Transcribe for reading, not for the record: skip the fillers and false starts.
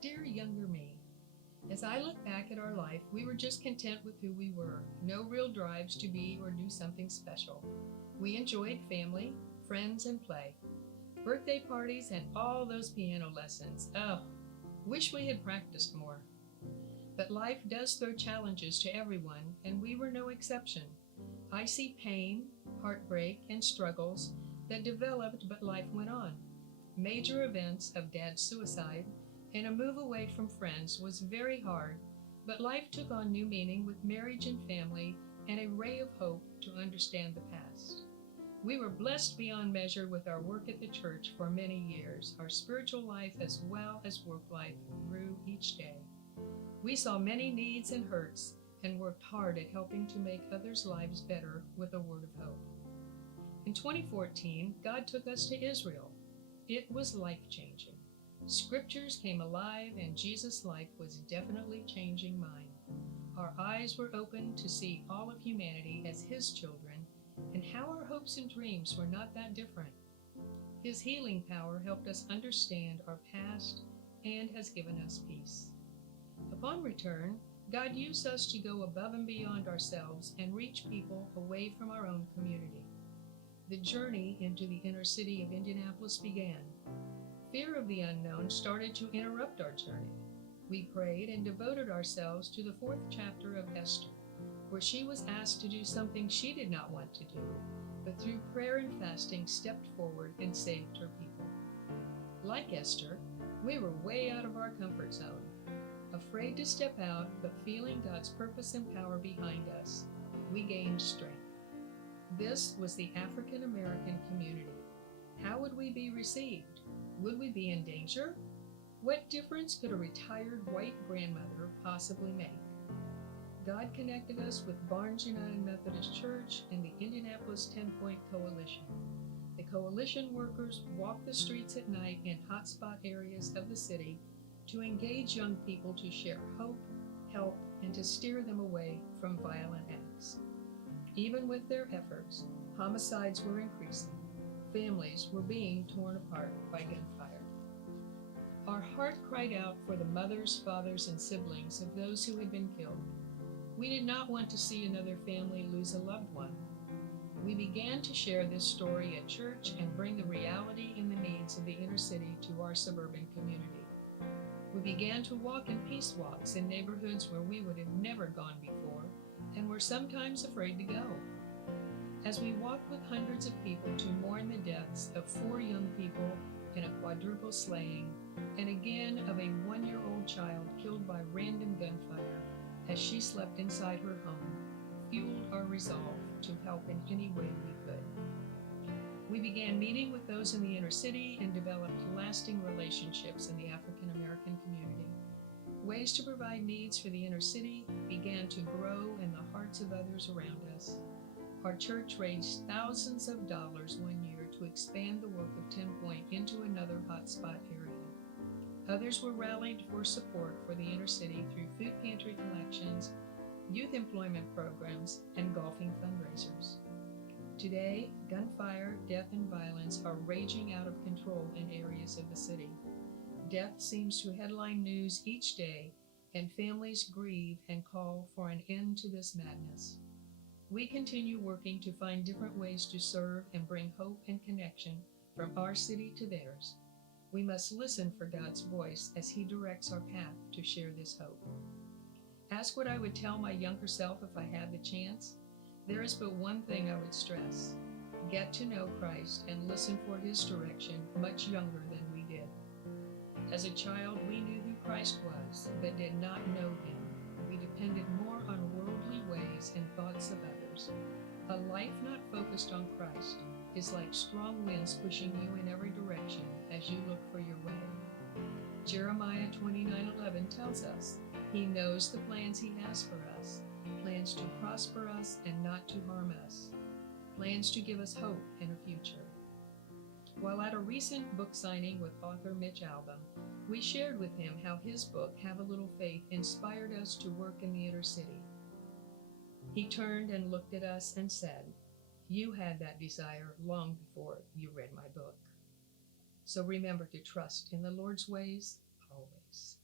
Dear younger me, as I look back at our life, we were just content with who we were. No real drives to be or do something special. We enjoyed family, friends, and play. Birthday parties and all those piano lessons. Oh, wish we had practiced more. But life does throw challenges to everyone, and we were no exception. I see pain, heartbreak, and struggles that developed, but life went on. Major events of Dad's suicide and a move away from friends was very hard, but life took on new meaning with marriage and family and a ray of hope to understand the past. We were blessed beyond measure with our work at the church for many years. Our spiritual life as well as work life grew each day. We saw many needs and hurts and worked hard at helping to make others' lives better with a word of hope. In 2014, God took us to Israel. It was life-changing. Scriptures came alive and Jesus' life was definitely changing mine. Our eyes were opened to see all of humanity as His children and how our hopes and dreams were not that different. His healing power helped us understand our past and has given us peace. Upon return, God used us to go above and beyond ourselves and reach people away from our own community. The journey into the inner city of Indianapolis began. Fear of the unknown started to interrupt our journey. We prayed and devoted ourselves to the 4th chapter of Esther, where she was asked to do something she did not want to do, but through prayer and fasting stepped forward and saved her people. Like Esther, we were way out of our comfort zone, afraid to step out, but feeling God's purpose and power behind us. We gained strength. This was the African American community. How would we be received? Would we be in danger? What difference could a retired white grandmother possibly make? God connected us with Barnes United Methodist Church and the Indianapolis 10-Point Coalition. The coalition workers walk the streets at night in hotspot areas of the city to engage young people to share hope, help, and to steer them away from violent acts. Even with their efforts, homicides were increasing. Families were being torn apart by gunfire. Our heart cried out for the mothers, fathers, and siblings of those who had been killed. We did not want to see another family lose a loved one. We began to share this story at church and bring the reality and the needs of the inner city to our suburban community. We began to walk in peace walks in neighborhoods where we would have never gone before and were sometimes afraid to go. As we walked with hundreds of people to mourn the deaths of 4 young people in a quadruple slaying, and again of a 1-year-old child killed by random gunfire as she slept inside her home, fueled our resolve to help in any way we could. We began meeting with those in the inner city and developed lasting relationships in the African American community. Ways to provide needs for the inner city began to grow in the hearts of others around us. Our church raised thousands of dollars one year to expand the work of 10-Point into another hotspot area. Others were rallied for support for the inner city through food pantry collections, youth employment programs, and golfing fundraisers. Today, gunfire, death, and violence are raging out of control in areas of the city. Death seems to headline news each day, and families grieve and call for an end to this madness. We continue working to find different ways to serve and bring hope and connection from our city to theirs. We must listen for God's voice as He directs our path to share this hope. Ask what I would tell my younger self if I had the chance. There is but one thing I would stress. Get to know Christ and listen for His direction much younger than we did. As a child, we knew who Christ was, but did not know Him. We depended more on worldly ways and thoughts of others. A life not focused on Christ is like strong winds pushing you in every direction as you look for your way. Jeremiah 29:11 tells us, He knows the plans He has for us, plans to prosper us and not to harm us, plans to give us hope and a future. While at a recent book signing with author Mitch Albom, we shared with him how his book, Have a Little Faith, inspired us to work in the inner city. He turned and looked at us and said, You had that desire long before you read my book. So remember to trust in the Lord's ways always.